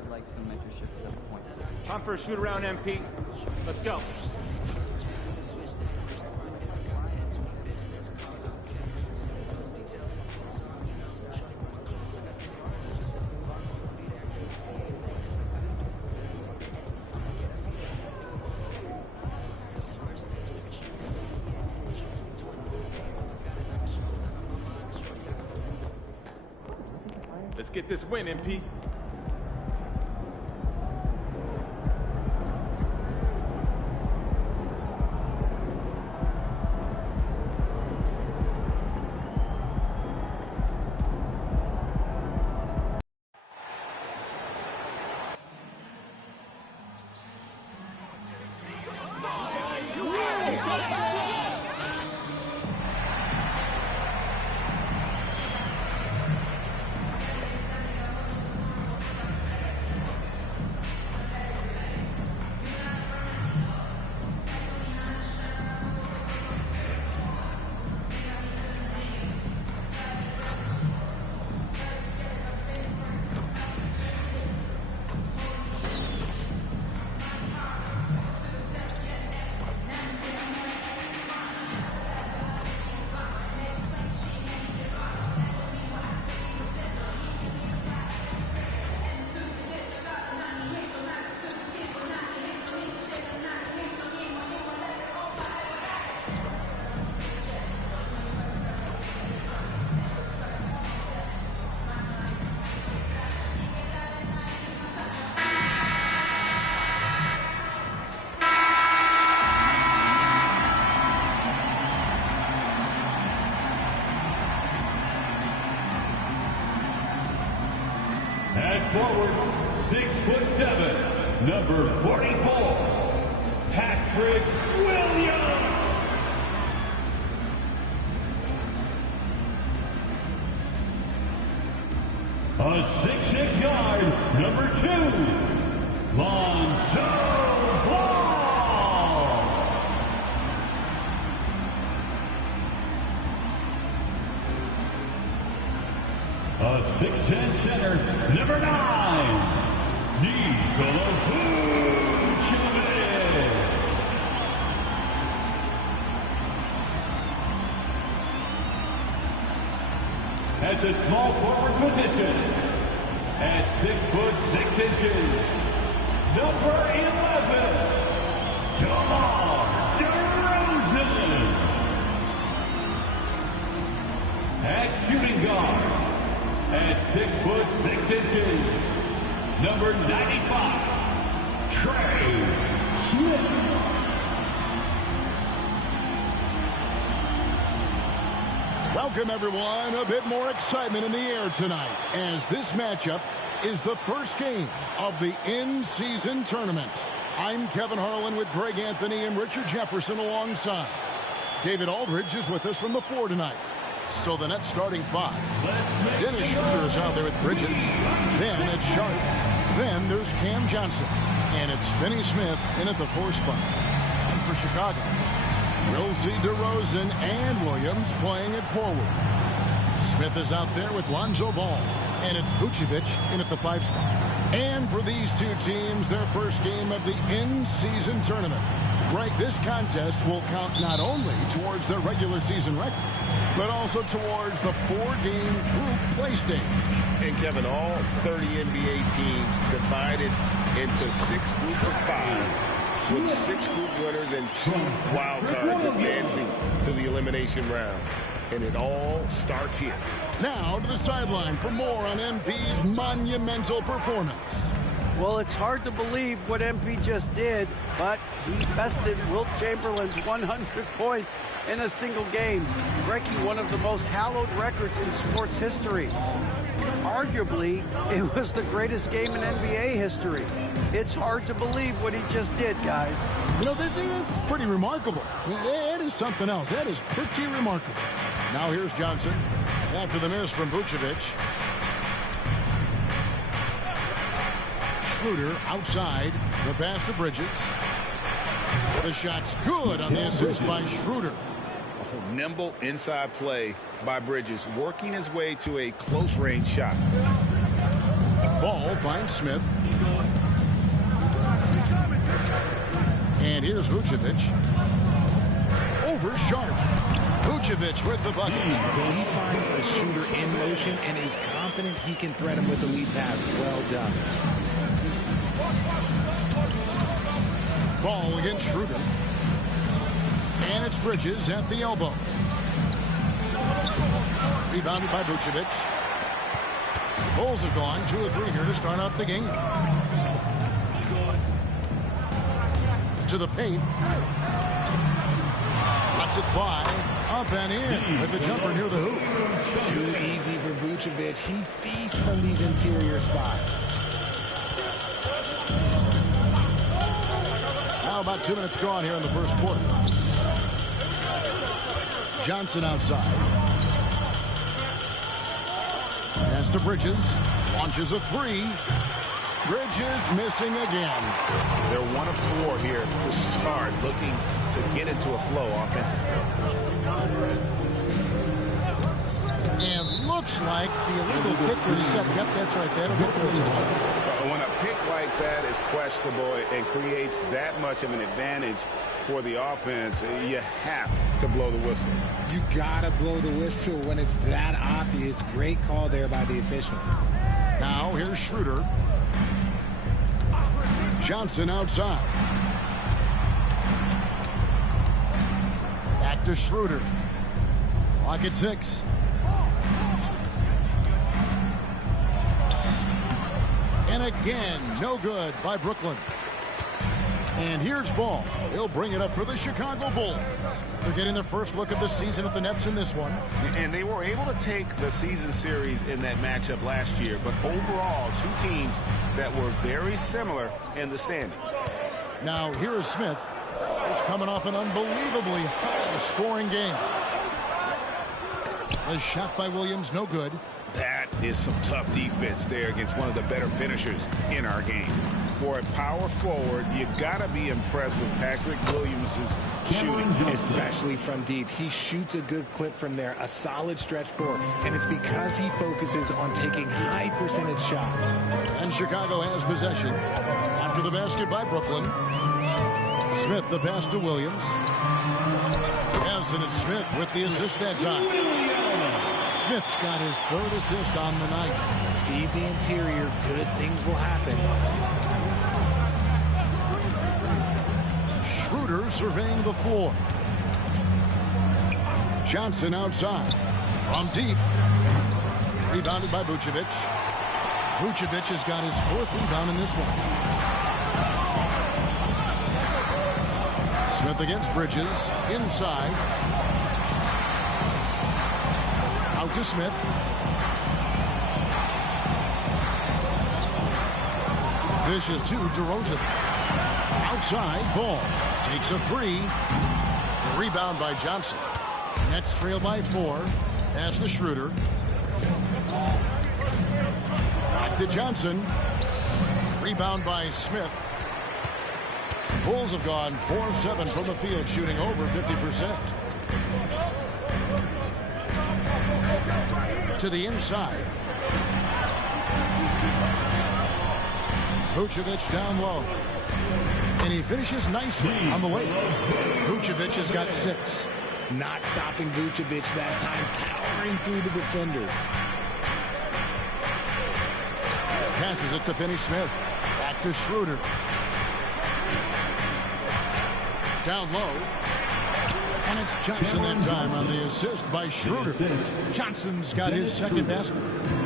I'd like some mentorship at that point. Time for a shoot around, MP. Let's go. Let's get this win, MP. At forward, 6'7", number 44, Patrick Williams. A 6'6" guard, number 2, Lonzo Ball. A 6'10" center, number 9, Nikola Vucevic. At the small forward position, at 6'6", number 11, DeMar DeRozan. At shooting guard, at 6'6", number 95, Trey Smith. Welcome, everyone. A bit more excitement in the air tonight as this matchup is the first game of the in-season tournament. I'm Kevin Harlan with Greg Anthony and Richard Jefferson alongside. David Aldridge is with us from the floor tonight. So the Nets starting 5. Dennis Schroeder is out there with Bridges. Then it's Sharp. Then there's Cam Johnson. And it's Finney Smith in at the 4 spot. And for Chicago, we'll see DeRozan and Williams playing at forward. Smith is out there with Lonzo Ball. And it's Vucevic in at the 5 spot. And for these two teams, their first game of the in-season tournament. Greg, this contest will count not only towards their regular season record, but also towards the 4-game group play stage. And Kevin, all 30 NBA teams divided into 6 groups of 5, with 6 group winners and 2 wild cards advancing to the elimination round. And it all starts here. Now to the sideline for more on MP's monumental performance. Well, it's hard to believe what MP just did, but he bested Wilt Chamberlain's 100 points in a single game, breaking one of the most hallowed records in sports history. Arguably, it was the greatest game in NBA history. It's hard to believe what he just did, guys. You know, that's pretty remarkable. That is something else. That is pretty remarkable. Now here's Johnson after the miss from Vucevic. Schroeder outside, the pass to Bridges. The shot's good on the assist by Schroeder. A nimble inside play by Bridges, working his way to a close-range shot. Ball finds Smith. And here's Vucevic. Over Sharp. Vucevic with the bucket. He finds a shooter in motion and is confident he can threat him with the lead pass. Well done. Ball against Schroeder. And it's Bridges at the elbow. Rebounded by Vucevic. The Bulls have gone 2 of 3 here to start out the game. To the paint. Lets it fly. Up and in with the jumper near the hoop. Too easy for Vucevic. He feasts from these interior spots. Now about 2 minutes gone here in the first quarter. Johnson outside. Pass to Bridges. Launches a 3. Bridges missing again. They're 1 of 4 here to start, looking to get into a flow offensively. And looks like the illegal kick was set. Yep, that's right. That'll get their attention. When a pick like that is questionable and creates that much of an advantage for the offense, you have to blow the whistle. You gotta blow the whistle when it's that obvious. Great call there by the official. Now here's Schroeder. Johnson outside. Back to Schroeder. Clock at 6. And again, no good by Brooklyn. And here's Ball. He'll bring it up for the Chicago Bulls. They're getting their first look of the season at the Nets in this one. And they were able to take the season series in that matchup last year. But overall, 2 teams that were very similar in the standings. Now, here is Smith. He's coming off an unbelievably high-scoring game. A shot by Williams, no good. That is some tough defense there against one of the better finishers in our game. For a power forward, you got to be impressed with Patrick Williams' shooting. Especially from deep. He shoots a good clip from there, a solid stretch forward, and it's because he focuses on taking high percentage shots. And Chicago has possession. After the basket by Brooklyn. Smith the pass to Williams. Yes, and it's Smith with the assist that time. Smith's got his 3rd assist on the night. Feed the interior, good things will happen. Schroeder surveying the floor. Johnson outside. From deep. Rebounded by Vucevic. Vucevic has got his 4th rebound in this one. Smith against Bridges. Inside. Out to Smith. Dishes to DeRozan. Outside, Ball. Takes a 3. Rebound by Johnson. Nets trail by 4. Pass to Schroeder. Back to Johnson. Rebound by Smith. Bulls have gone 4 of 7 from the field, shooting over 50%. To the inside. Vucevic down low. And he finishes nicely on the way. Vucevic has got 6. Not stopping Vucevic that time, powering through the defenders. Passes it to Finney-Smith. Back to Schroeder. Down low. And it's Johnson that time on the assist by Schroeder. Johnson's got his 2nd basket.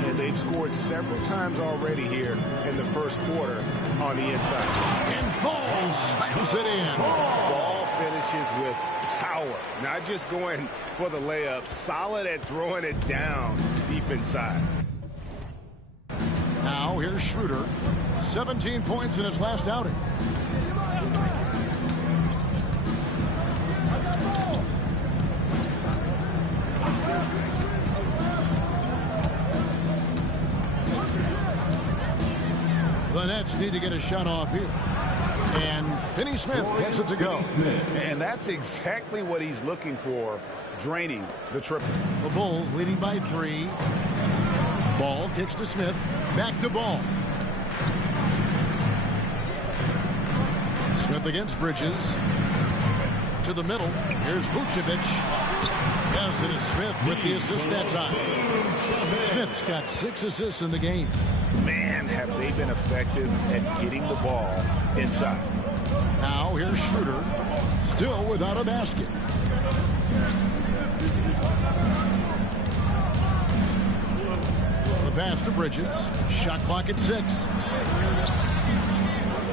And they've scored several times already here in the first quarter on the inside. And Ball slams it in. Ball finishes with power. Not just going for the layup. Solid at throwing it down deep inside. Now here's Schroeder. 17 points in his last outing. The Nets need to get a shot off here. And Finney-Smith gets it to go. And that's exactly what he's looking for, draining the triple. The Bulls leading by 3. Ball kicks to Smith. Back to Ball. Smith against Bridges. To the middle. Here's Vucevic. Yes, and it's Smith with the assist that time. Smith's got 6 assists in the game. Man, have they been effective at getting the ball inside. Now here's Schroeder. Still without a basket. The pass to Bridges. Shot clock at 6.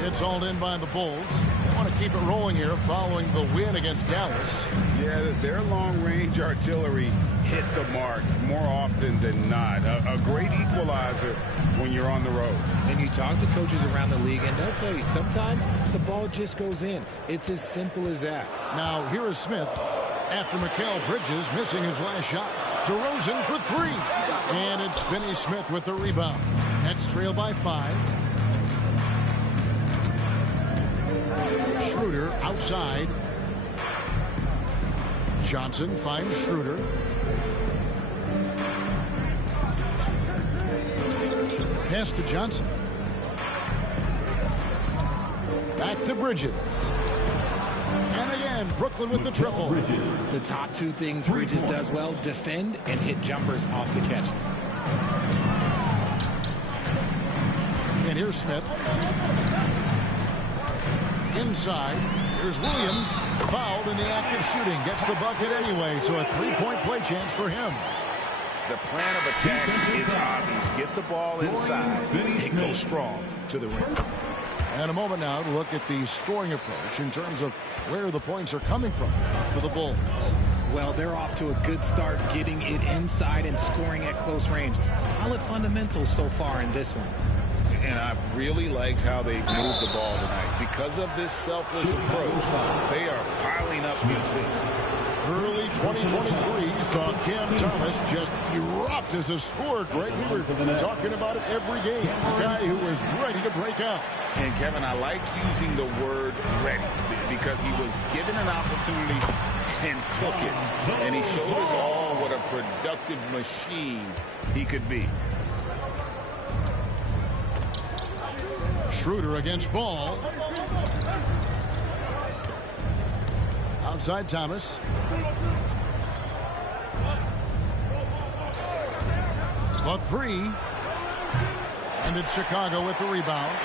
It's hauled in by the Bulls. They want to keep it rolling here following the win against Dallas. Yeah, their long-range artillery hit the mark more often than not. A great equalizer when you're on the road. And you talk to coaches around the league, and they'll tell you sometimes the ball just goes in. It's as simple as that. Now here is Smith after Mikal Bridges missing his last shot. DeRozan for 3. And it's Finney Smith with the rebound. Nets trail by 5. Schroeder outside. Johnson finds Schroeder. Pass to Johnson. Back to Bridges. And again, Brooklyn with the triple. The top 2 things Bridges does well: defend and hit jumpers off the catch. And here's Smith. Inside. Here's Williams. Fouled in the act of shooting. Gets the bucket anyway, so a 3-point play chance for him. The plan of attack is obvious. Get the ball inside and go strong to the rim. And a moment now to look at the scoring approach in terms of where the points are coming from for the Bulls. Well, they're off to a good start getting it inside and scoring at close range. Solid fundamentals so far in this one. And I really liked how they moved the ball tonight. Because of this selfless approach, they are piling up the assists. Early 2023 saw Cam Thomas just erupt as a scorer, Greg. We were talking about it every game. A guy who was ready to break out. And, Kevin, I like using the word ready because he was given an opportunity and took it. And he showed us all what a productive machine he could be. Schroeder against Ball. Outside Thomas. The 3. And it's Chicago with the rebound.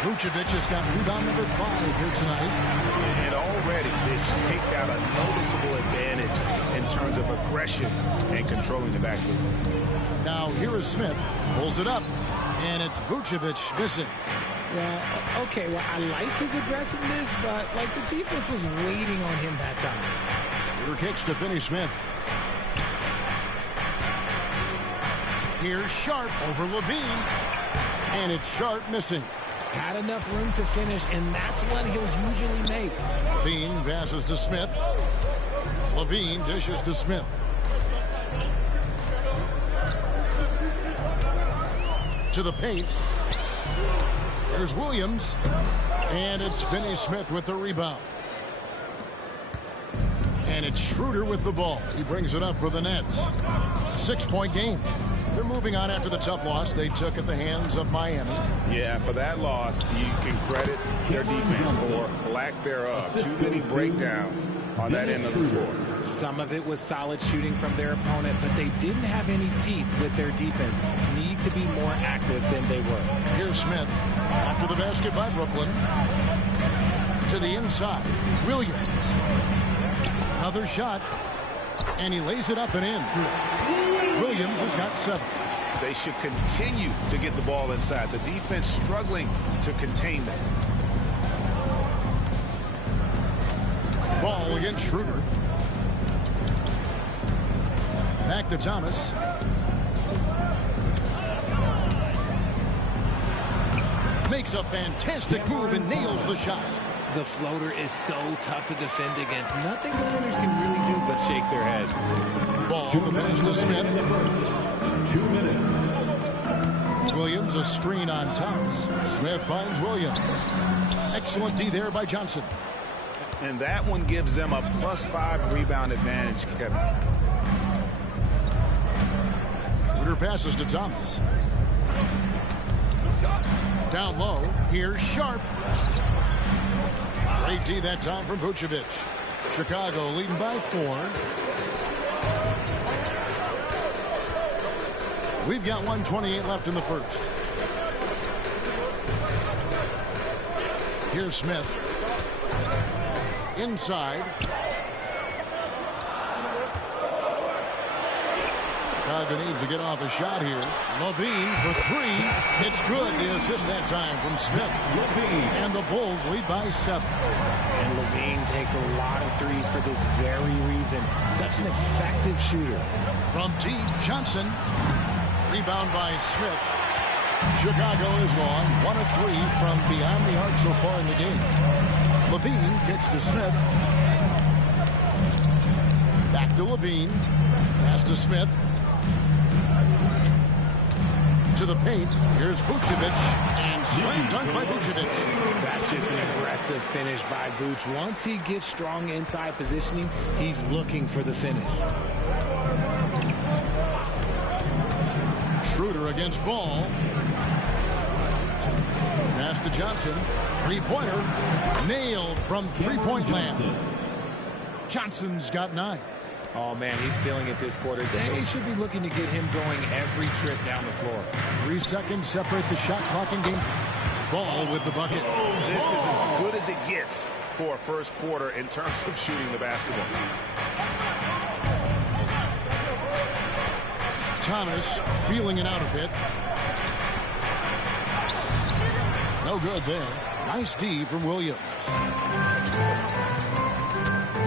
Vucevic has got rebound number 5 here tonight. And already they've taken out a noticeable advantage in terms of aggression and controlling the backcourt. Now here is Smith. Pulls it up. And it's Vucevic missing. Well, okay, well, I like his aggressiveness, but, like, the defense was waiting on him that time. Schroeder kicks to Finney Smith. Here's Sharp over Levine. And it's Sharp missing. Had enough room to finish, and that's one he'll usually make. Levine passes to Smith. Levine dishes to Smith. To the paint. There's Williams. And it's Finney Smith with the rebound. And it's Schroeder with the ball. He brings it up for the Nets. 6-point game. They're moving on after the tough loss they took at the hands of Miami. Yeah, for that loss, you can credit their defense or lack thereof. Too many breakdowns on that end of the floor. Some of it was solid shooting from their opponent, but they didn't have any teeth with their defense. Need to be more active than they were. Here's Smith after the basket by Brooklyn. To the inside. Williams. Another shot. And he lays it up and in. Williams has got 7. They should continue to get the ball inside. The defense struggling to contain them. Ball against Schroeder. Back to Thomas. Makes a fantastic move and nails the shot. The floater is so tough to defend against. Nothing defenders can really do but shake their heads. Ball, the pass to Smith. 2 minutes. Williams, a screen on Thomas. Smith finds Williams. Excellent D there by Johnson. And that one gives them a +5 rebound advantage, Kevin. Schroeder passes to Thomas. Down low, here's Sharp. Great D that time from Vucevic. Chicago leading by 4. We've got 1:28 left in the first. Here's Smith. Inside. Chicago needs to get off a shot here. Levine for 3. It's good. The assist that time from Smith. And the Bulls lead by 7. And Levine takes a lot of threes for this very reason. Such an effective shooter. From deep, Johnson. Rebound by Smith. Chicago is long. 1 of 3 from beyond the arc so far in the game. Levine kicks to Smith. Back to Levine. Pass to Smith. To the paint. Here's Vucevic. And slam dunk by Vucevic. That's just an aggressive finish by Vuce. Once he gets strong inside positioning, he's looking for the finish. Schroeder against Ball. Pass to Johnson. Three-pointer. Nailed from three-point land. Johnson's got 9. Oh, man, he's feeling it this quarter. They should be looking to get him going every trip down the floor. 3 seconds separate the shot clock and game. Ball with the bucket. This is as good as it gets for a first quarter in terms of shooting the basketball. Thomas feeling it out a bit. No good there. Nice D from Williams.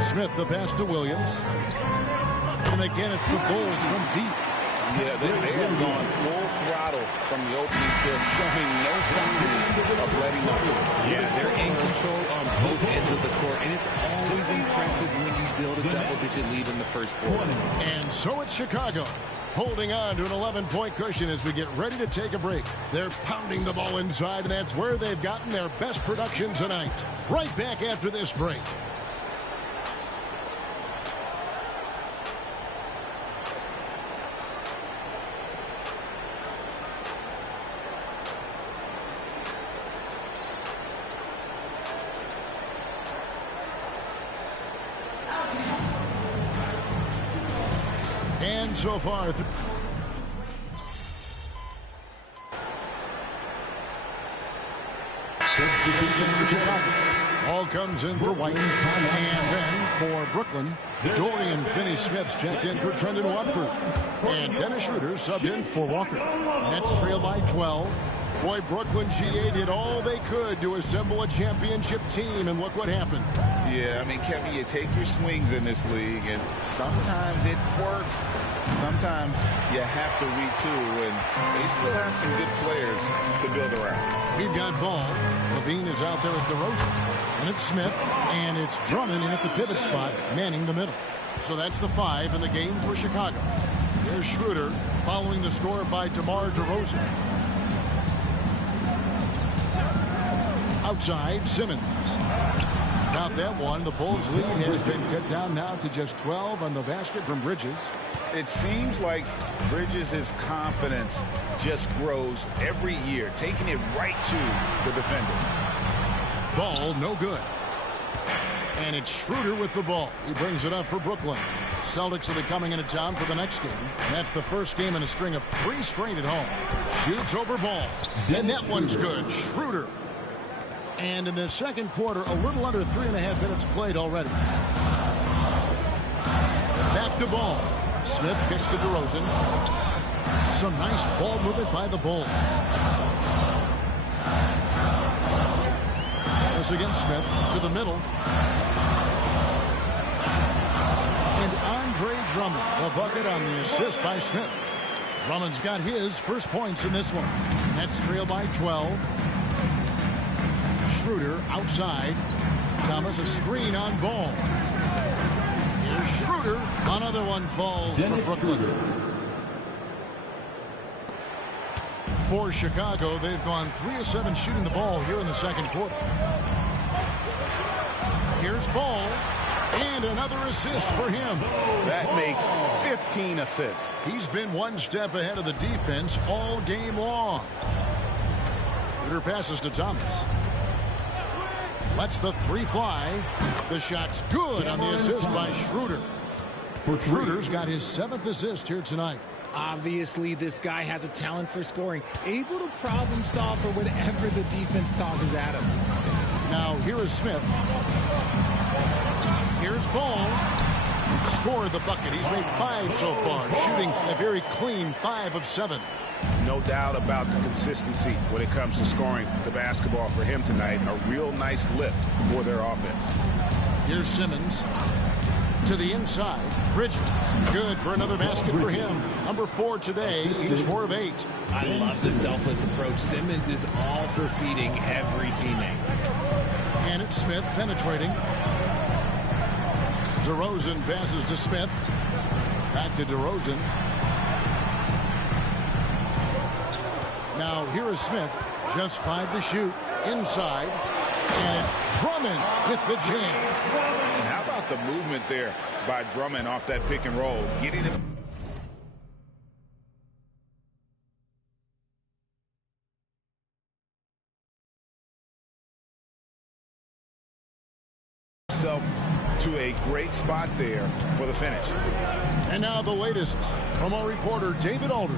Smith the pass to Williams. And again, it's the Bulls from deep. Yeah, they have gone full throttle from the opening tip, showing no signs of letting up. Yeah, they're in control on both ends of the court, and it's always impressive when you build a double-digit lead in the first quarter. And so it's Chicago, holding on to an 11-point cushion as we get ready to take a break. They're pounding the ball inside, and that's where they've gotten their best production tonight. Right back after this break. And so far, Ball comes in for White. And then for Brooklyn, Dorian Finney-Smith's checked in for Trendon Watford. And Dennis Schroeder subbed in for Walker. Nets trail by 12. Boy, Brooklyn GA did all they could to assemble a championship team, and look what happened. Yeah, I mean, Kevin, you take your swings in this league, and sometimes it works. Sometimes you have to retool, and they still have some good players to build around. We've got Ball. Levine is out there at DeRozan. And it's Smith, and it's Drummond in at the pivot spot, manning the middle. So that's the 5 in the game for Chicago. There's Schroeder following the score by DeMar DeRozan. Outside, Simmons. Not that one. The Bulls' lead has been cut down now to just 12 on the basket from Bridges. It seems like Bridges' confidence just grows every year, taking it right to the defender. Ball, no good. And it's Schroeder with the ball. He brings it up for Brooklyn. Celtics will be coming into town for the next game. That's the first game in a string of 3 straight at home. Shoots over Ball. And that one's good. Schroeder. And in the second quarter, a little under 3.5 minutes played already. Back to Ball. Smith kicks to DeRozan. Some nice ball movement by the Bulls. Pass against Smith to the middle. And Andre Drummond, the bucket on the assist by Smith. Drummond's got his first points in this one. Nets trail by 12. Schroeder outside. Thomas a screen on Ball. Here's Schroeder. Another one falls for Brooklyn. For Chicago, they've gone 3 of 7 shooting the ball here in the second quarter. Here's Ball. And another assist for him. That makes 15 assists. He's been one step ahead of the defense all game long. Schroeder passes to Thomas. Lets the three fly. The shot's good on the assist by Schroeder. Schroeder's got his 7th assist here tonight. Obviously, this guy has a talent for scoring, able to problem solve for whatever the defense tosses at him. Now, here is Smith. Here's Ball. Scored the bucket. He's made 5 so far, shooting a very clean 5 of 7. No doubt about the consistency when it comes to scoring the basketball for him tonight. A real nice lift for their offense. Here's Simmons. To the inside. Bridges. Good for another basket for him. Number 4 today. He's 4 of 8. I love the selfless approach. Simmons is all for feeding every teammate. And it's Smith penetrating. DeRozan passes to Smith. Back to DeRozan. Now here is Smith. Just 5 to shoot. Inside. And it's Drummond with the jam. And how about the movement there by Drummond off that pick and roll, getting him himself to a great spot there for the finish. And now the latest from our reporter David Aldridge.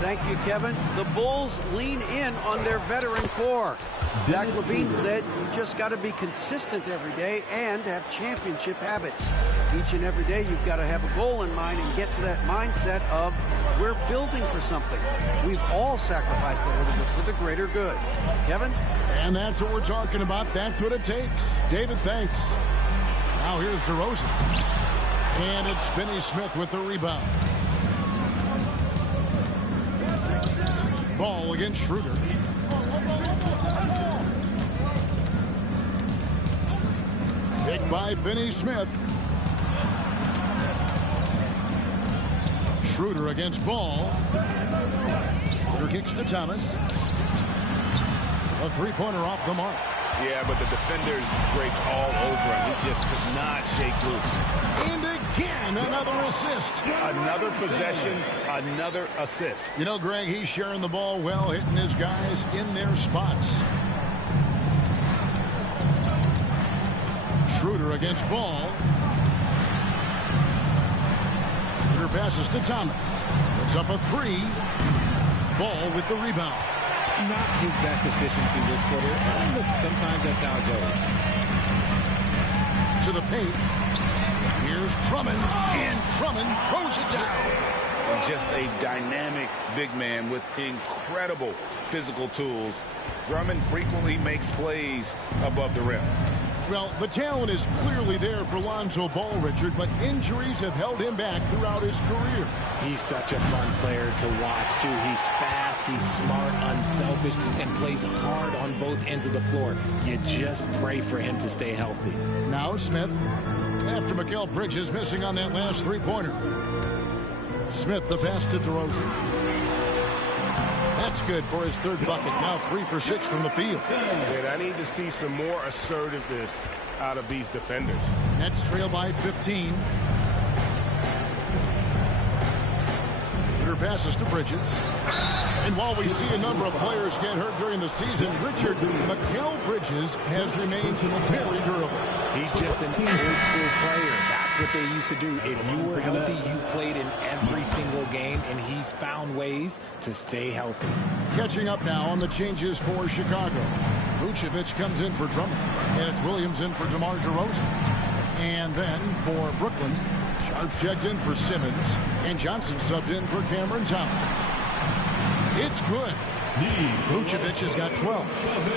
Thank you, Kevin. The Bulls lean in on their veteran core. Zach LaVine said you just got to be consistent every day and have championship habits. Each and every day you've got to have a goal in mind and get to that mindset of we're building for something. We've all sacrificed a little bit for the greater good. Kevin? And that's what we're talking about. That's what it takes. David, thanks. Now here's DeRozan. And it's Finney-Smith with the rebound. Ball against Schroeder. Picked by Finney-Smith. Schroeder against Ball. Schroeder kicks to Thomas. A three-pointer off the mark. Yeah, but the defenders draped all over him. He just could not shake loose. And again, another assist. Another possession, another assist. You know, Greg, he's sharing the ball well, hitting his guys in their spots. Schroeder against Ball. Schroeder passes to Thomas. Puts up a 3. Ball with the rebound. Not his best efficiency this quarter. Look, sometimes that's how it goes. To the paint. Here's Drummond, and Drummond throws it down. Just a dynamic big man with incredible physical tools. Drummond frequently makes plays above the rim. Well, the talent is clearly there for Lonzo Ball, Richard, but injuries have held him back throughout his career. He's such a fun player to watch, too. He's fast, he's smart, unselfish, and plays hard on both ends of the floor. You just pray for him to stay healthy. Now Smith, after Mikal Bridges missing on that last three-pointer. Smith, the pass to DeRozan. That's good for his 3rd bucket. Now 3 for 6 from the field. And I need to see some more assertiveness out of these defenders. Nets trail by 15. Peter passes to Bridges. And while we see a number of players get hurt during the season, Richard, Mikal Bridges has remained very durable. He's just an old-school player. That's what they used to do. If you were healthy, you played in every single game, and he's found ways to stay healthy. Catching up now on the changes for Chicago. Vucevic comes in for Drummond, and it's Williams in for DeMar DeRozan. And then for Brooklyn, Sharps checked in for Simmons, and Johnson subbed in for Cameron Thomas. It's good. Vucevic has got 12.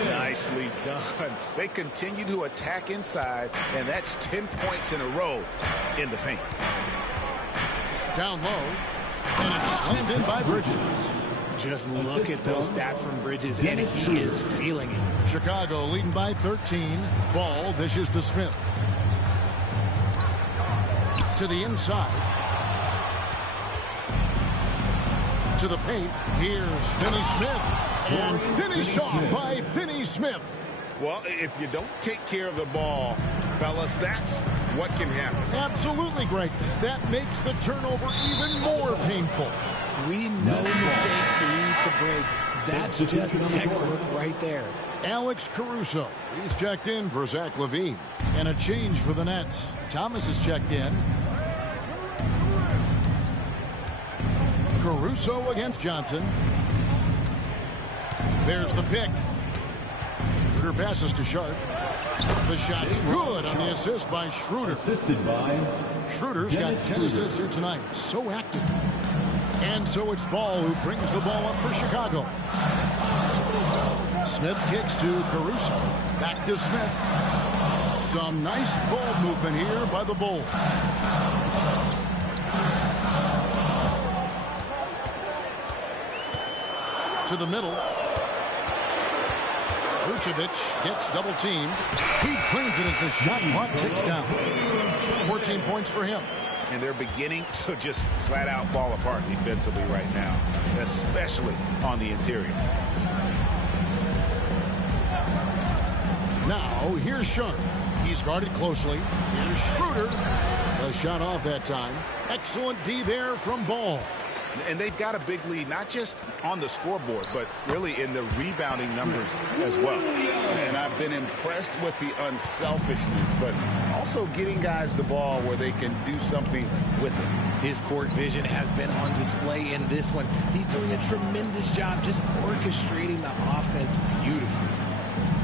Nicely done. They continue to attack inside, and that's 10 points in a row in the paint. Down low, and it's slammed in by Bridges. Just look at those stats from Bridges, and he is feeling it. Chicago leading by 13. Ball dishes to Smith. To the inside. To the paint. Here's Finney-Smith. And finished off by Finney-Smith. Well, if you don't take care of the ball, fellas, that's what can happen. Absolutely, Greg. That makes the turnover even more painful. We know mistakes lead to breaks, That's just textbook right there. Alex Caruso. He's checked in for Zach LaVine. And a change for the Nets. Thomas is checked in. Caruso against Johnson. There's the pick. Schroeder passes to Sharp. The shot's good on the assist by Schroeder. Assisted by Schroeder's got 10 assists here tonight. So active. And so it's Ball who brings the ball up for Chicago. Smith kicks to Caruso. Back to Smith. Some nice ball movement here by the Bulls. To the middle. Vucevic gets double teamed. He drains it as the shot clock ticks down. 14 points for him. And they're beginning to just flat out fall apart defensively right now, especially on the interior. Now here's Sharp. He's guarded closely. Here's Schroeder. A shot off that time. Excellent D there from Ball. And they've got a big lead, not just on the scoreboard, but really in the rebounding numbers as well. And I've been impressed with the unselfishness, but also getting guys the ball where they can do something with it. His court vision has been on display in this one. He's doing a tremendous job just orchestrating the offense beautifully.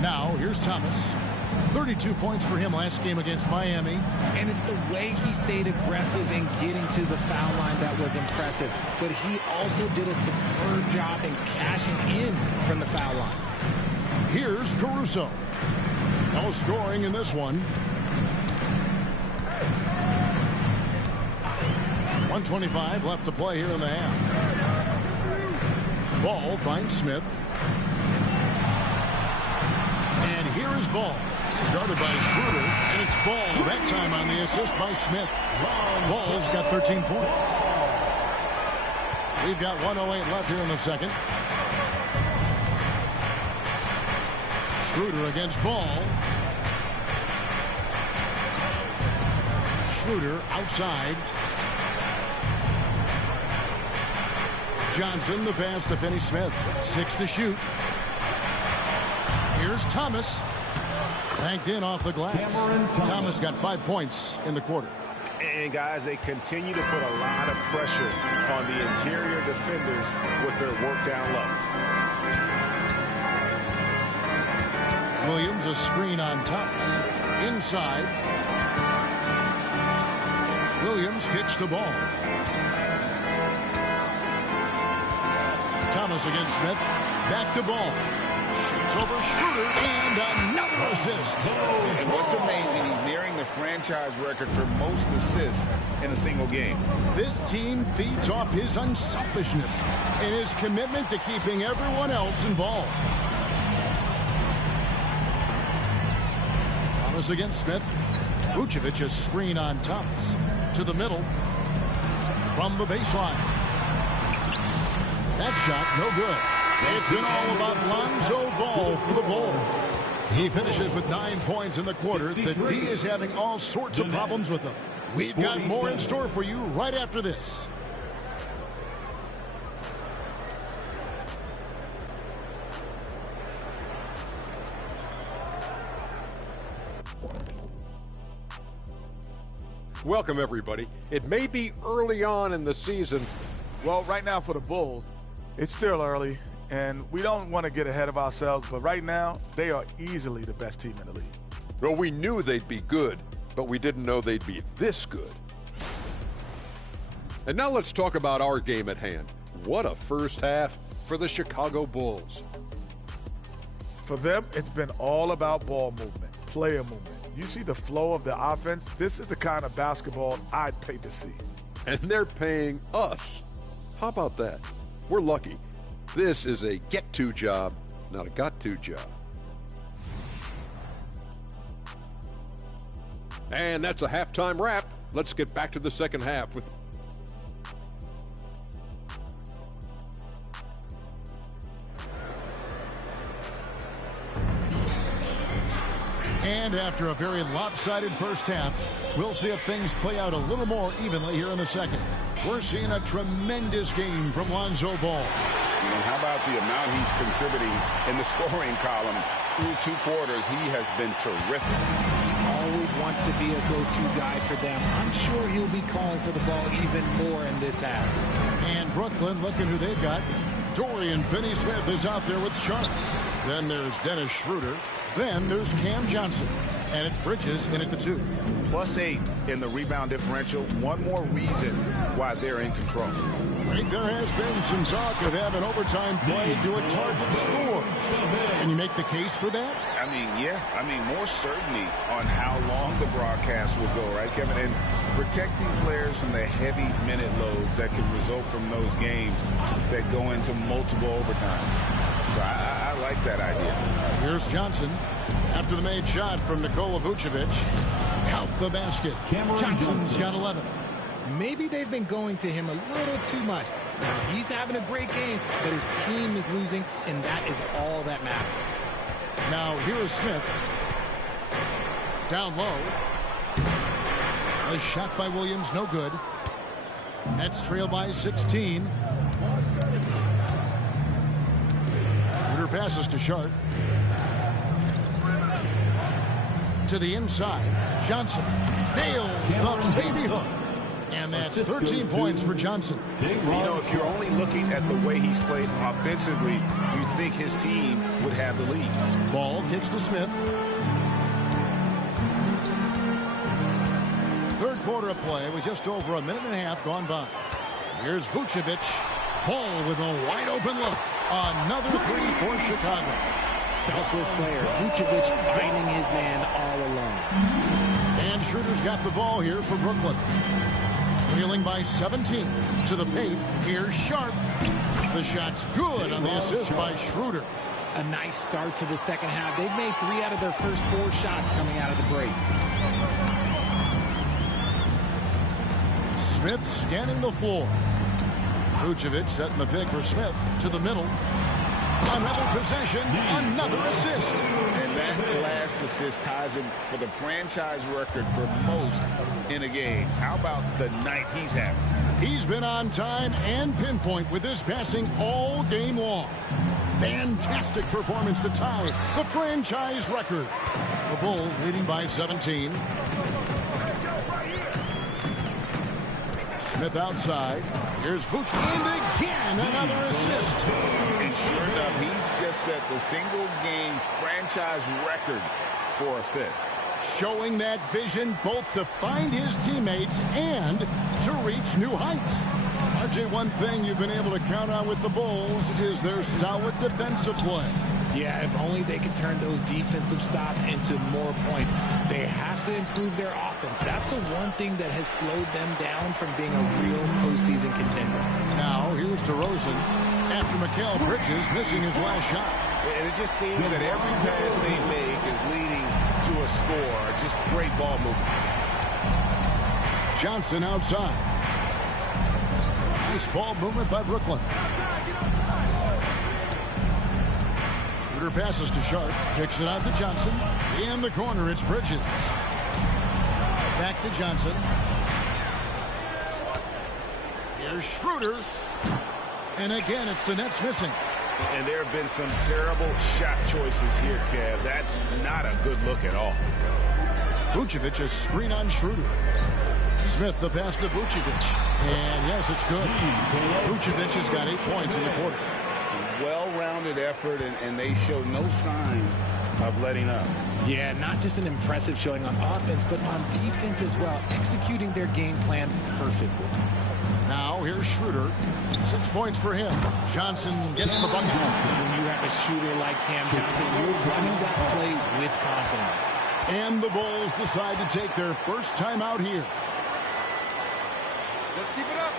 Now here's Thomas. 32 points for him last game against Miami. And it's the way he stayed aggressive in getting to the foul line that was impressive. But he also did a superb job in cashing in from the foul line. Here's Caruso. No scoring in this one. 1:25 left to play here in the half. Ball finds Smith. And here is Ball. Started by Schroeder, and it's Ball that time on the assist by Smith. Ball's got 13 points. We've got 1:08 left here in the second. Schroeder against Ball. Schroeder outside. Johnson the pass to Finney Smith. 6 to shoot. Here's Thomas. Banked in off the glass. Thomas got 5 points in the quarter. And guys, they continue to put a lot of pressure on the interior defenders with their work down low. Williams a screen on Thomas. Inside. Williams kicks the ball. Thomas against Smith. Back to Ball. Shoots over Schroeder and another assist. And what's amazing, he's nearing the franchise record for most assists in a single game. This team feeds off his unselfishness and his commitment to keeping everyone else involved. Thomas against Smith. Vucevic a screen on Thomas. To the middle. From the baseline. That shot, no good. It's been all about Lonzo Ball for the Bulls. He finishes with 9 points in the quarter. The D is having all sorts of problems with him. We've got more in store for you right after this. Welcome, everybody. It may be early on in the season. Well, right now for the Bulls, it's still early, and we don't want to get ahead of ourselves, but right now, they are easily the best team in the league. Well, we knew they'd be good, but we didn't know they'd be this good. And now let's talk about our game at hand. What a first half for the Chicago Bulls. For them, it's been all about ball movement, player movement. You see the flow of the offense? This is the kind of basketball I'd pay to see. And they're paying us. How about that? We're lucky. This is a get-to job, not a got-to job. And that's a halftime wrap. Let's get back to the second half with And after a very lopsided first half, we'll see if things play out a little more evenly here in the second. We're seeing a tremendous game from Lonzo Ball. How about the amount he's contributing in the scoring column through 2 quarters? He has been terrific. Always wants to be a go-to guy for them. I'm sure he'll be calling for the ball even more in this half. And Brooklyn, looking who they've got. Dorian Finney-Smith is out there with Sharp. Then there's Dennis Schroeder. Then there's Cam Johnson. And it's Bridges in at the 2. +8 in the rebound differential. One more reason why they're in control. I think there has been some talk of having overtime played to a target score. Can you make the case for that? Yeah. More certainty on how long the broadcast will go, right, Kevin? And protecting players from the heavy minute loads that can result from those games that go into multiple overtimes. So I like that idea. Here's Johnson. After the made shot from Nikola Vucevic. Count the basket. Johnson's got 11. Maybe they've been going to him a little too much. Now, he's having a great game, but his team is losing, and that is all that matters. Now, here is Smith. Down low. A shot by Williams, no good. Nets trail by 16. Schroeder passes to Sharp. To the inside. Johnson nails the baby hook. And that's 13 points for Johnson. If you're only looking at the way he's played offensively, you think his team would have the lead. Ball kicks to Smith. Third quarter of play with just over a minute and a half gone by. Here's Vucevic. Ball with a wide open look. Another 3 for Chicago. Selfless player. Vucevic finding his man all alone. And Schroeder's got the ball here for Brooklyn. Trailing by 17 to the paint. Here's Sharp. The shot's good on the assist by Schroeder. A nice start to the second half. They've made 3 out of their first 4 shots coming out of the break. Smith scanning the floor. Vucevic setting the pick for Smith to the middle. Another possession, another assist. And that last assist ties him for the franchise record for most in a game. How about the night he's having? He's been on time and pinpoint with his passing all game long. Fantastic performance to tie the franchise record. The Bulls leading by 17. Smith outside. Here's Vucevic. And again, another assist. And sure enough, he's just set the single-game franchise record for assists. Showing that vision both to find his teammates and to reach new heights. RJ, one thing you've been able to count on with the Bulls is their solid defensive play. Yeah, if only they could turn those defensive stops into more points. They have to improve their offense. That's the one thing that has slowed them down from being a real postseason contender. Now, here's DeRozan after Mikal Bridges missing his last shot. And it just seems that every pass they make is leading to a score. Just great ball movement. Johnson outside. Nice ball movement by Brooklyn. Schroeder passes to Sharp. Kicks it out to Johnson. In the corner, it's Bridges. Back to Johnson. Here's Schroeder. And again, it's the Nets missing. And there have been some terrible shot choices here, Kev. That's not a good look at all. Vucevic a screen on Schroeder. Smith the pass to Vucevic. And yes, it's good. Vucevic has got 8 points in the quarter. Well-rounded effort, and they show no signs of letting up. Yeah, not just an impressive showing on offense, but on defense as well, executing their game plan perfectly. Now, here's Schroeder. 6 points for him. Johnson gets the bucket. When you have a shooter like Cam Johnson, you're running that play with confidence. And the Bulls decide to take their first time out here. Let's keep it up.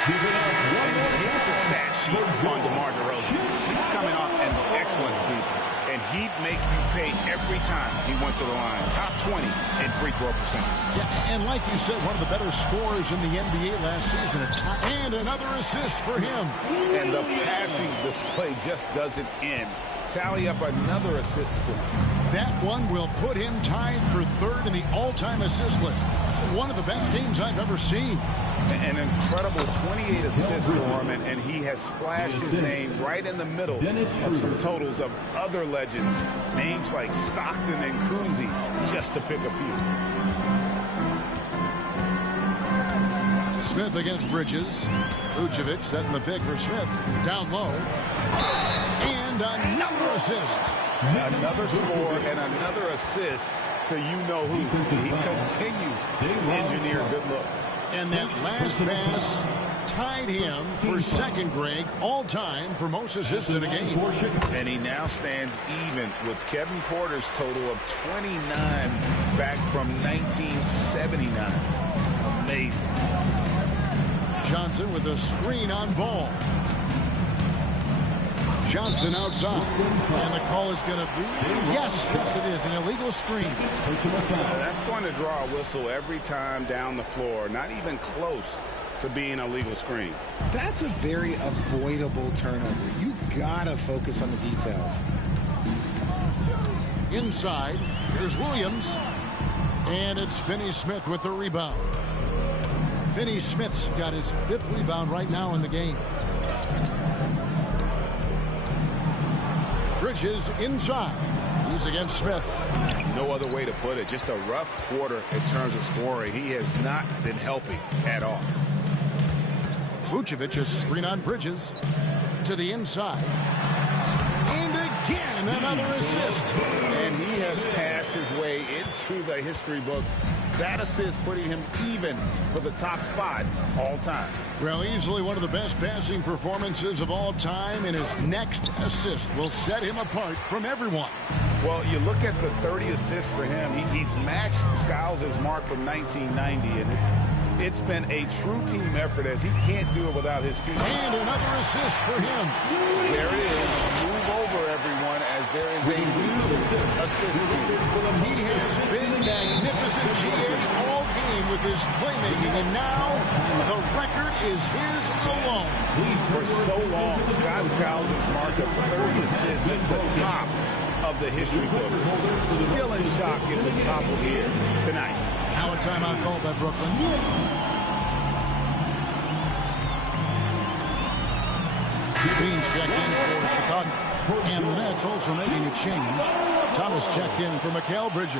Here's the stat sheet on DeMar DeRozan. He's coming off an excellent season, and he'd make you pay every time he went to the line. Top 20 in free throw percentage. Yeah, and like you said, one of the better scorers in the NBA last season. And another assist for him. And the passing display just doesn't end tally up another assist for him. That one will put him tied for third in the all-time assist list. One of the best games I've ever seen. An incredible 28 assists for him, and he has splashed his name right in the middle of some totals of other legends. Names like Stockton and Cousy, just to pick a few. Smith against Bridges. Vucevic setting the pick for Smith. Down low. And another assist. Another score and another assist to you-know-who. He continues to engineer good looks. And that last pass tied him for second, Greg, all-time for most assists in a game. And he now stands even with Kevin Porter's total of 29 back from 1979. Amazing. Johnson with a screen on Ball. Johnson outside. And the call is going to be, yes, it is, an illegal screen. That's going to draw a whistle every time down the floor. Not even close to being a legal screen. That's a very avoidable turnover. You gotta focus on the details. Inside, here's Williams. And it's Finney Smith with the rebound. Finney Smith's got his 5th rebound right now in the game. Bridges inside. He's against Smith. No other way to put it. Just a rough quarter in terms of scoring. He has not been helping at all. Vucevic, a screen on Bridges to the inside. And again, another assist. And he has passed his way into the history books. That assist putting him even for the top spot all time. Well, easily one of the best passing performances of all time, and his next assist will set him apart from everyone. Well, you look at the 30 assists for him. He's matched Skiles' mark from 1990, and it's been a true team effort, as he can't do it without his team. And another assist for him. There it is. Move over, everyone, as there is a new assist. He has been magnificent, GA, all game with his playmaking, and now the record is his alone. For so long, Scott Skiles' mark of 30 assists is the top of the history books. Still in shock it was toppled here tonight. Now a timeout called by Brooklyn. Beans checked in for Chicago. And the Nets also making a change. Thomas checked in for Mikal Bridges.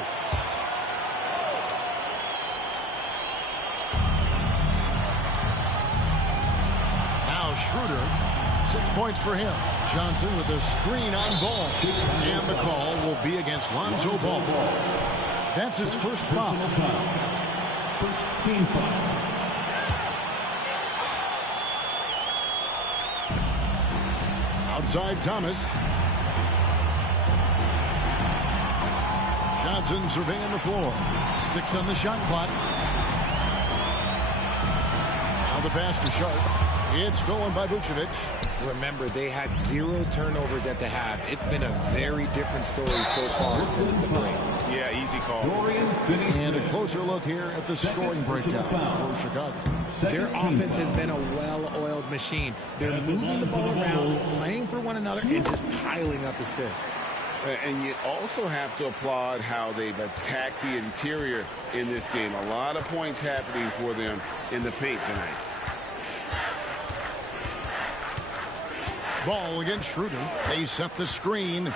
Now Schroeder. 6 points for him. Johnson with a screen on Ball. And the call will be against Lonzo Ball. That's his first foul. First team foul. Outside Thomas. Johnson surveying the floor. 6 on the shot clock. Now the pass to Sharp. It's stolen by Vucevic. Remember, they had 0 turnovers at the half. It's been a very different story so far since the break. Yeah, easy call. And a closer look here at the scoring breakdown for Chicago. Their offense has been a well-oiled machine. They're moving the ball around, playing for one another, and just piling up assists. And you also have to applaud how they've attacked the interior in this game. A lot of points happening for them in the paint tonight. Ball against Schroeder. They set the screen.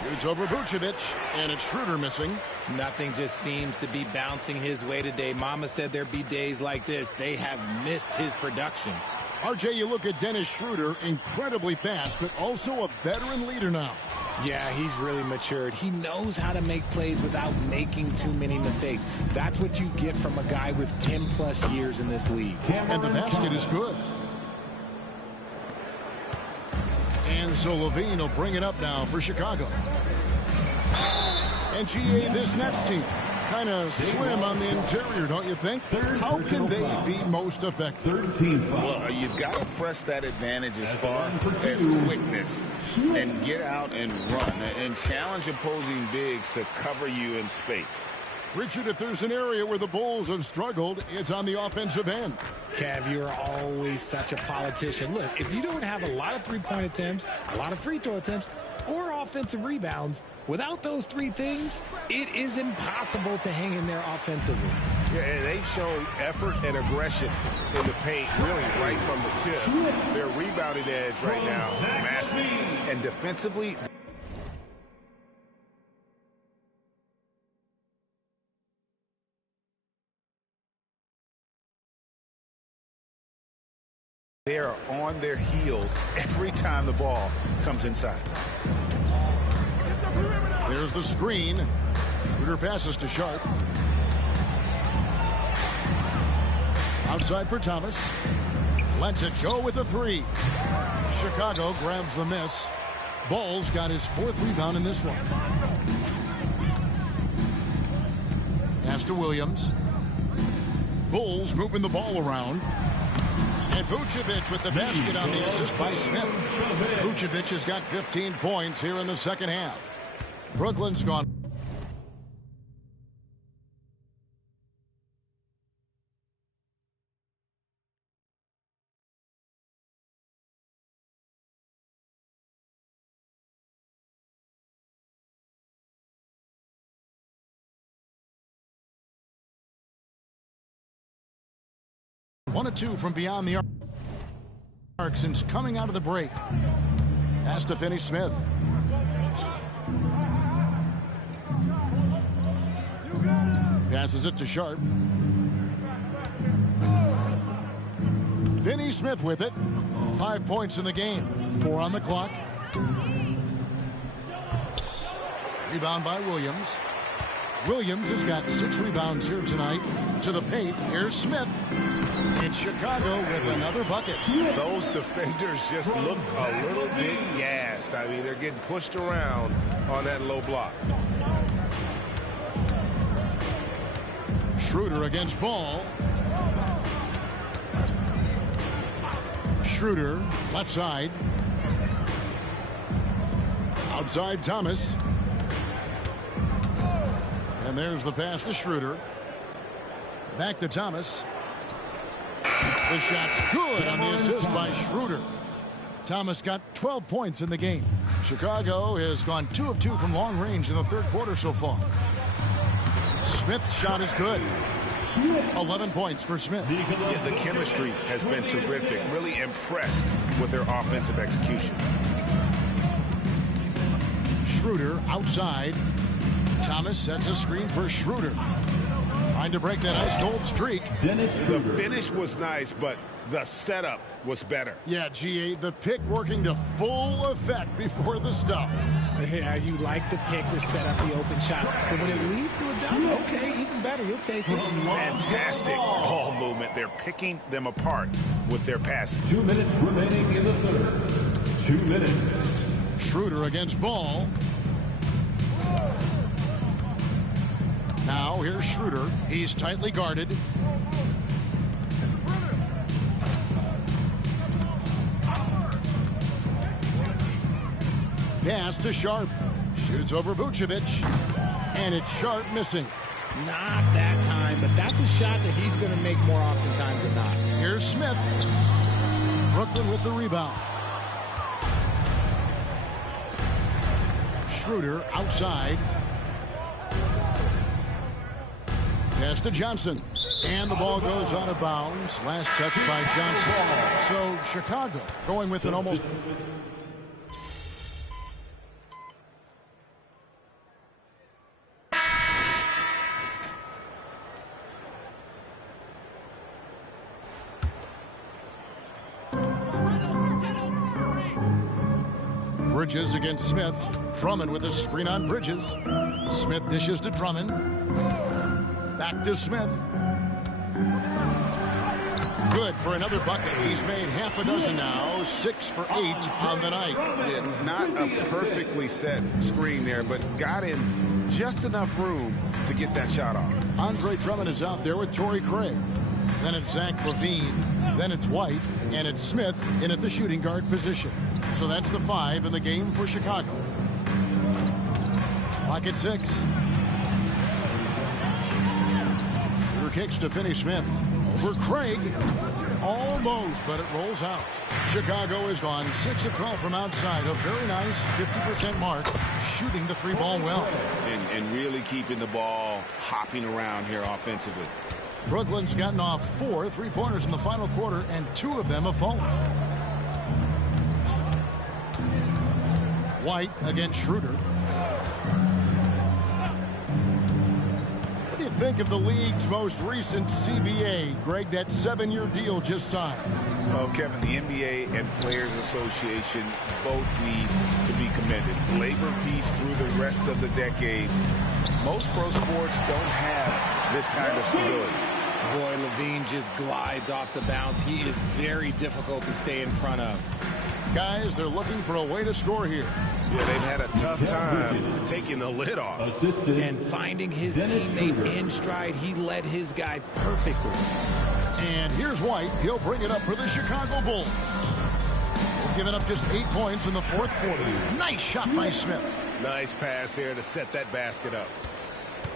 Shoots over Vucevic, and it's Schroeder missing. Nothing just seems to be bouncing his way today. Mama said there'd be days like this. They have missed his production. RJ, you look at Dennis Schroeder, incredibly fast, but also a veteran leader now. Yeah, he's really matured. He knows how to make plays without making too many mistakes. That's what you get from a guy with 10-plus years in this league. And the basket is good. And so Levine will bring it up now for Chicago. And GA, this Nets team, kind of slim on the interior, don't you think? How can they be most effective? Well, you've got to press that advantage as far as quickness and get out and run and challenge opposing bigs to cover you in space. Richard, if there's an area where the Bulls have struggled, it's on the offensive end. Kev, you're always such a politician. Look, if you don't have a lot of three-point attempts, a lot of free throw attempts, or offensive rebounds. Without those three things, it is impossible to hang in there offensively. Yeah, and they've shown effort and aggression in the paint, really right from the tip. Their rebounding edge right now, massive. And defensively, they are on their heels every time the ball comes inside. There's the screen. Schroeder passes to Sharp. Outside for Thomas. Lets it go with a three. Chicago grabs the miss. Bulls got his fourth rebound in this one. Pass to Williams. Bulls moving the ball around. And Vucevic with the basket on the assist by Smith. Vucevic has got 15 points here in the second half. Brooklyn's gone. One or two from beyond the arc since coming out of the break. Pass to Finney-Smith. Passes it to Sharp. Finney-Smith with it. 5 points in the game. 4 on the clock. Rebound by Williams. Williams has got 6 rebounds here tonight. To the paint, here's Smith. In Chicago with another bucket. Those defenders just look a little bit gassed. I mean, they're getting pushed around on that low block. Schroeder against Ball. Schroeder, left side. Outside Thomas. And there's the pass to Schroeder. Back to Thomas. The shot's good on the assist by Schroeder. Thomas got 12 points in the game. Chicago has gone 2 of 2 from long range in the third quarter so far. Smith's shot is good. 11 points for Smith. Yeah, the chemistry has been terrific. Really impressed with their offensive execution. Schroeder outside. Thomas sets a screen for Schroeder. Trying to break that ice-cold streak. The finish was nice, but the setup was better. Yeah, GA, the pick working to full effect before the stuff. Yeah, you like the pick to set up the open shot. But when it leads to a dunk, okay, even better. You'll take it. Fantastic ball movement. They're picking them apart with their passing. 2 minutes remaining in the third. 2 minutes. Schroeder against Ball. Now here's Schroeder. He's tightly guarded. Pass to Sharp. Shoots over Vucevic. And it's Sharp missing. Not that time, but that's a shot that he's going to make more oftentimes than not. Here's Smith. Brooklyn with the rebound. Schroeder outside. Pass to Johnson. And the ball goes out of bounds. Last touch by Johnson. So Chicago going with an almost... Bridges against Smith. Drummond with a screen on Bridges. Smith dishes to Drummond. Back to Smith. Good for another bucket. He's made half a dozen now. 6 for 8 on the night. Yeah, not a perfectly set screen there, but got in just enough room to get that shot off. Andre Drummond is out there with Torrey Craig. Then it's Zach LaVine. Then it's White. And it's Smith in at the shooting guard position. So that's the 5 in the game for Chicago. Clock at 6. Kicks to Finney-Smith. for Craig. Almost, but it rolls out. Chicago is gone 6 of 12 from outside. A very nice 50% mark, shooting the 3-ball well. And really keeping the ball hopping around here offensively. Brooklyn's gotten off 4 3-pointers in the final quarter, and 2 of them have fallen. White against Schroeder. What do you think of the league's most recent CBA? Greg, that 7-year deal just signed. Well, Kevin, the NBA and Players Association both need to be commended. Labor peace through the rest of the decade. Most pro sports don't have this kind of stability. Boy, Levine just glides off the bounce. He is very difficult to stay in front of. Guys, they're looking for a way to score here. Yeah, they've had a tough time taking the lid off. And finding his teammate in stride, he led his guy perfectly. And here's White. He'll bring it up for the Chicago Bulls. Giving up just 8 points in the fourth quarter. Nice shot by Smith. Nice pass here to set that basket up.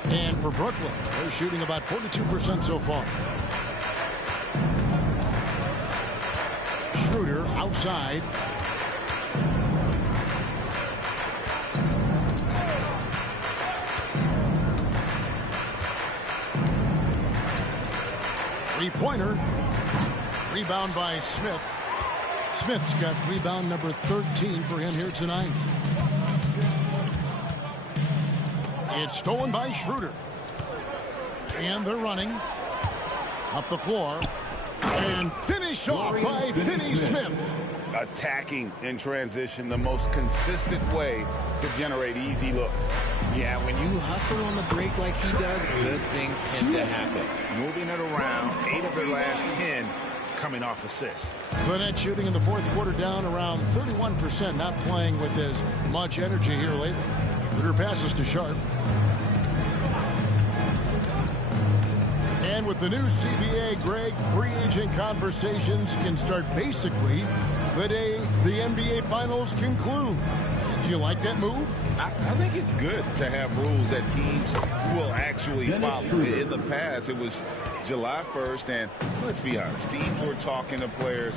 And for Brooklyn, they're shooting about 42% so far. Schroeder outside. Three-pointer. Rebound by Smith. Smith's got rebound number 13 for him here tonight. It's stolen by Schroeder. And they're running up the floor. And finished off by Finney Smith. Attacking in transition, the most consistent way to generate easy looks. Yeah, when you hustle on the break like he does, good things tend to happen. Moving it around, 8 of their last 10 coming off assists. Burnett shooting in the fourth quarter down around 31%, not playing with as much energy here lately. Schroeder passes to Sharp. And with the new CBA, Greg, free agent conversations can start basically the day the NBA Finals conclude. Do you like that move? I think it's good to have rules that teams will actually follow. In the past, it was July 1st, and let's be honest, teams were talking to players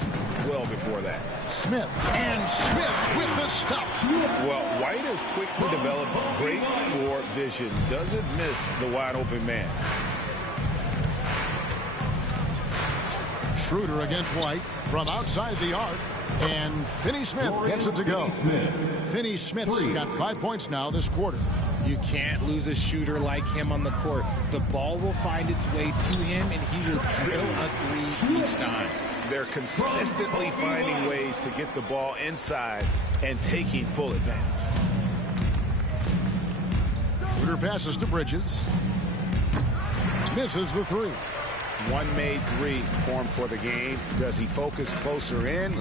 well before that. Smith, and Smith with the stuff. Well, White has quickly developed great floor vision. Doesn't miss the wide open man. Schroeder against White from outside the arc. And Finney Smith gets it to go. Finney Smith's got 5 points now this quarter. You can't lose a shooter like him on the court. The ball will find its way to him, and he will drill a three each time. They're consistently finding ways to get the ball inside and taking full advantage. Schroeder passes to Bridges. Misses the three. One made three formed for the game. Does he focus closer in?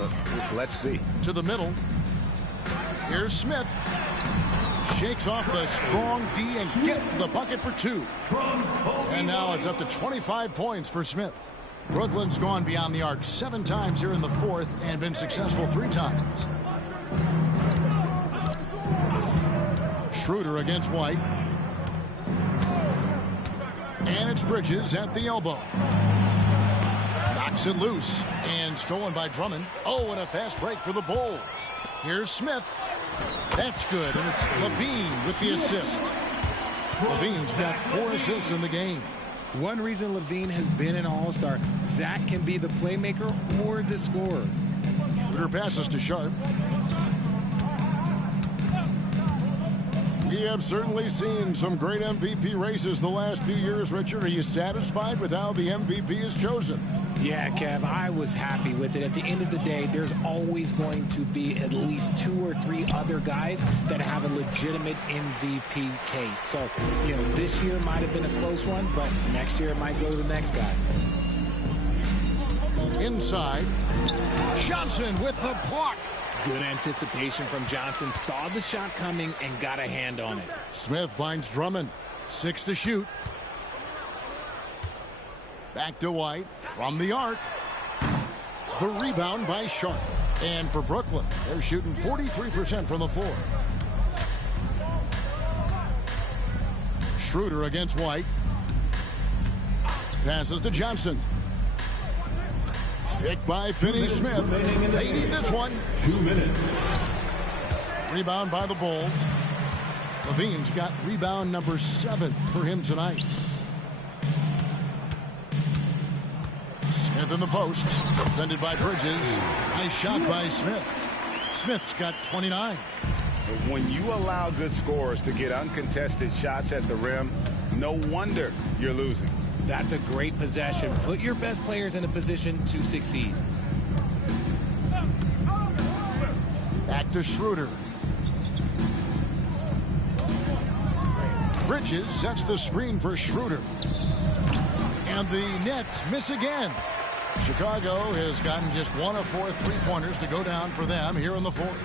Let's see. To the middle. Here's Smith. Shakes off the strong D and gets the bucket for 2. And now it's up to 25 points for Smith. Brooklyn's gone beyond the arc 7 times here in the fourth and been successful 3 times. Schroeder against White. And it's Bridges at the elbow. Knocks it loose and stolen by Drummond. Oh, and a fast break for the Bulls. Here's Smith. That's good, and it's Levine with the assist. Levine's got 4 assists in the game. One reason Levine has been an all-star, Zach can be the playmaker or the scorer. Schroeder passes to Sharp. We have certainly seen some great MVP races the last few years, Richard. Are you satisfied with how the MVP is chosen? Yeah, Kev, I was happy with it. At the end of the day, there's always going to be at least 2 or 3 other guys that have a legitimate MVP case. So, you know, this year might have been a close one, but next year it might go to the next guy. Inside, Johnson with the block. Good anticipation from Johnson. Saw the shot coming and got a hand on it. Smith finds Drummond. 6 to shoot. Back to White from the arc. The rebound by Sharp. And for Brooklyn, they're shooting 43% from the floor. Schroeder against White. Passes to Johnson. Picked by Finney-Smith. They need this one. 2 minutes. Rebound by the Bulls. Levine's got rebound number 7 for him tonight. Smith in the post. Defended by Bridges. Nice shot by Smith. Smith's got 29. When you allow good scorers to get uncontested shots at the rim, no wonder you're losing. That's a great possession. Put your best players in a position to succeed. Back to Schroeder. Bridges sets the screen for Schroeder. And the Nets miss again. Chicago has gotten just 1 of 4 three-pointers to go down for them here in the fourth.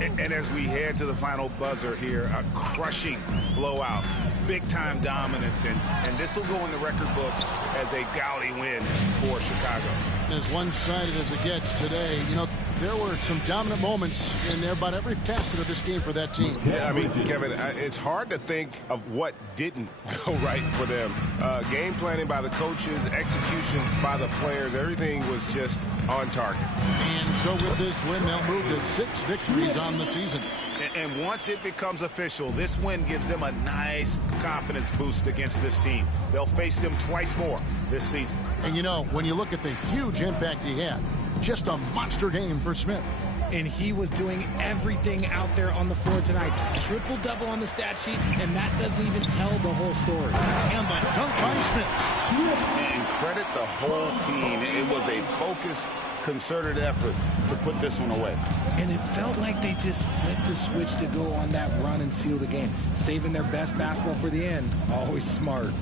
And as we head to the final buzzer here, a crushing blowout, big-time dominance, and this will go in the record books as a gaudy win for Chicago. As one-sided as it gets today, you know, there were some dominant moments in there about every facet of this game for that team. Yeah, I mean, Kevin, it's hard to think of what didn't go right for them. Game planning by the coaches, execution by the players, everything was just on target. And so with this win, they'll move to 6 victories on the season. And once it becomes official, this win gives them a nice confidence boost against this team. They'll face them twice more this season. And you know, when you look at the huge impact he had, just a monster game for Smith. And he was doing everything out there on the floor tonight. Triple-double on the stat sheet, and that doesn't even tell the whole story. And the dunk by Smith. And credit the whole team. It was a focused, concerted effort to put this one away. And it felt like they just flipped the switch to go on that run and seal the game. Saving their best basketball for the end. Always smart.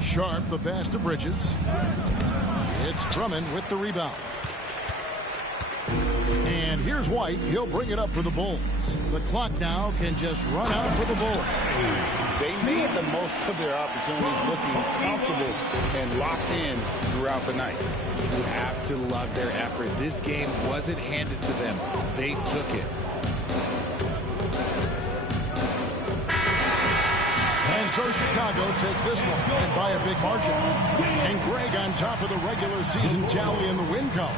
Sharp, the pass to Bridges. It's Drummond with the rebound. And here's White. He'll bring it up for the Bulls. The clock now can just run out for the Bulls. They made the most of their opportunities, looking comfortable and locked in throughout the night. You have to love their effort. This game wasn't handed to them. They took it. And so Chicago takes this one, and by a big margin. And Greg on top of the regular season tally in the win column.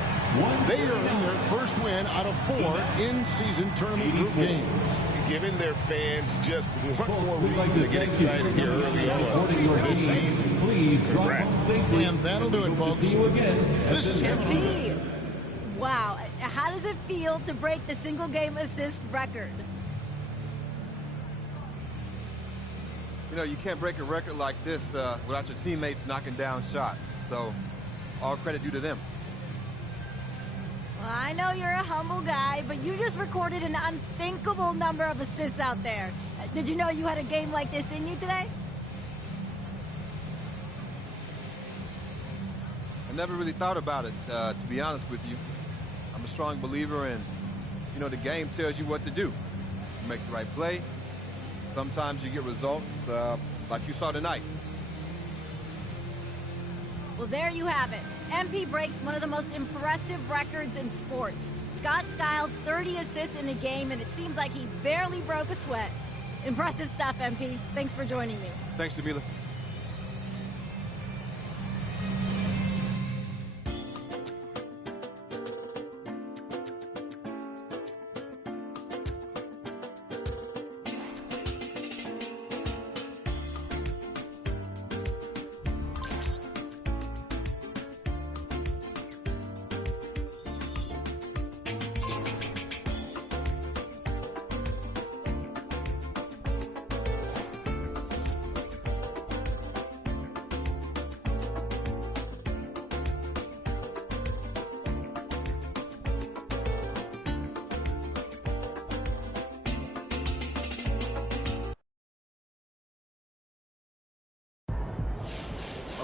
They are in their first win out of 4 in-season tournament group games. Giving their fans just one more reason to get excited here early on this season. Congrats. And that'll do it, folks. This is Kevin. Wow. How does it feel to break the single-game assist record? You know, you can't break a record like this without your teammates knocking down shots. So, all credit due to them. Well, I know you're a humble guy, but you just recorded an unthinkable number of assists out there. Did you know you had a game like this in you today? I never really thought about it, to be honest with you. I'm a strong believer in, you know, the game tells you what to do. You make the right play. Sometimes you get results like you saw tonight. Well, there you have it. MP breaks one of the most impressive records in sports. Scott Skiles, 30 assists in a game, and it seems like he barely broke a sweat. Impressive stuff, MP. Thanks for joining me. Thanks, Jamila.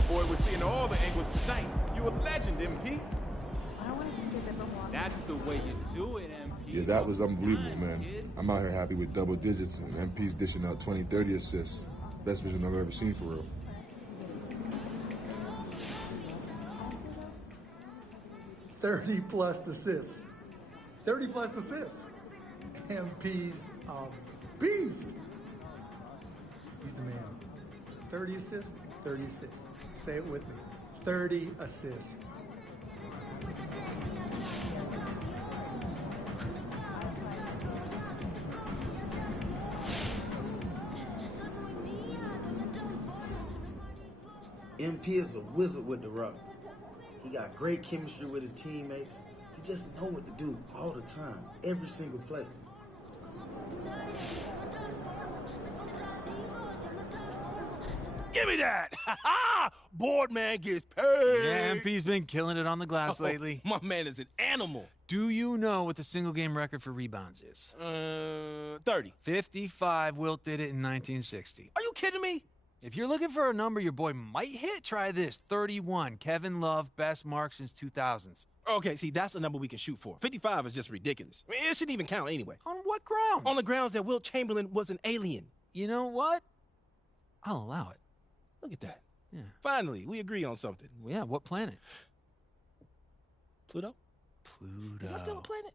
Boy, we're seeing all the angles tonight. You a legend, MP. That's the way you do it, MP. Yeah, that was unbelievable, man. I'm out here happy with double digits, and MP's dishing out 20, 30 assists. Best vision I've ever seen for real. +30 assists. 30+ assists. MP's a beast. He's the man. 30 assists, 30 assists. Say it with me. 30 assists. MP is a wizard with the rock. He got great chemistry with his teammates. He just know what to do all the time, every single play. Give me that! Board man gets paid! Yeah, MP's been killing it on the glass lately. My man is an animal. Do you know what the single game record for rebounds is? 30. 55. Wilt did it in 1960. Are you kidding me? If you're looking for a number your boy might hit, try this. 31. Kevin Love, best mark since 2000s. Okay, see, that's a number we can shoot for. 55 is just ridiculous. I mean, it shouldn't even count anyway. On what grounds? On the grounds that Wilt Chamberlain was an alien. You know what? I'll allow it. Look at that. Yeah. Finally, we agree on something. Yeah, what planet? Pluto? Pluto. Is that still a planet?